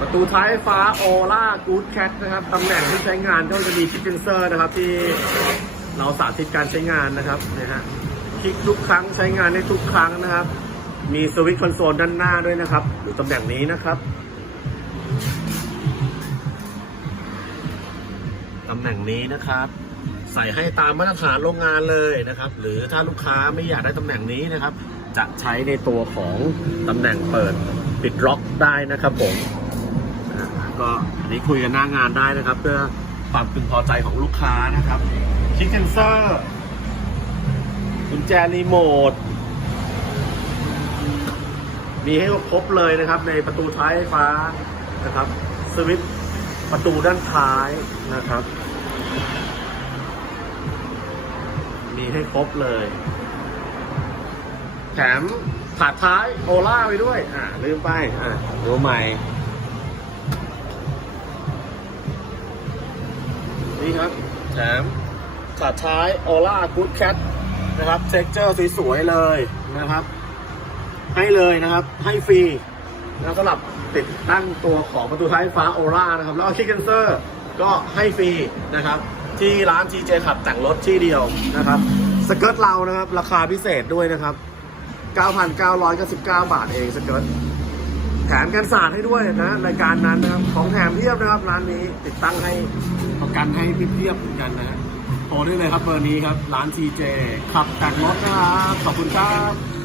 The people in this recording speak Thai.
ประตูท้ายฟ้าโอล่ากูดแคทนะครับตำแหน่งที่ใช้งานก็จะมีคิกเซนเซอร์นะครับ ที่เราสาธิตการใช้งานนะครับนะฮะคลิกทุกครั้งใช้งานได้ทุกครั้งนะครับ มีสวิตช์คอนโซลด้านหน้าด้วยนะครับอยู่ตำแหน่งนี้นะครับตำแหน่งนี้นะครับ ใส่ให้ตามมาตรฐานโรงงานเลยนะครับ หรือถ้าลูกค้าไม่อยากได้ตำแหน่งนี้นะครับ จะใช้ในตัวของตำแหน่งเปิดปิดล็อกได้นะครับผม ก็อันนี้คุยกันหน้างานได้นะครับ เพื่อความพึงพอใจของลูกค้านะครับชิคเซนเซอร์กุญแจรีโมทมีให้ครบเลยนะครับ ในประตูท้ายไฟฟ้านะครับสวิตช์ประตูด้านท้ายนะครับ มีให้ครบเลย แถมถาดท้ายโอล่าไปด้วย อ่าลืมไป อ่าดูใหม่ นี่ครับแถมถาดท้ายโอล่ากูดแคทนะครับเท็กเจอร์สวยๆเลยนะครับ ให้เลยนะครับ ให้ฟรีแล้วสำหรับติดตั้งตัวของประตูท้ายฟ้าโอร่านะครับ แล้วคิกเกนเซอร์ก็ให้ฟรีนะครับ ที่ร้าน TJ ขับแต่งรถที่เดียวนะครับ สเกิร์ตเรานะครับ ราคาพิเศษด้วยนะครับ 9,999 บาทเองสเกิร์ต แถมกันสาดให้ด้วยนะรายการนั้นนะครับของแถมเพียบนะครับร้านนี้ติดตั้งให้ประกันให้เพียบๆเหมือนกันนะโทรได้เลยครับเบอร์นี้ครับร้าน TJ ขับแต่งรถนะครับขอบคุณครับ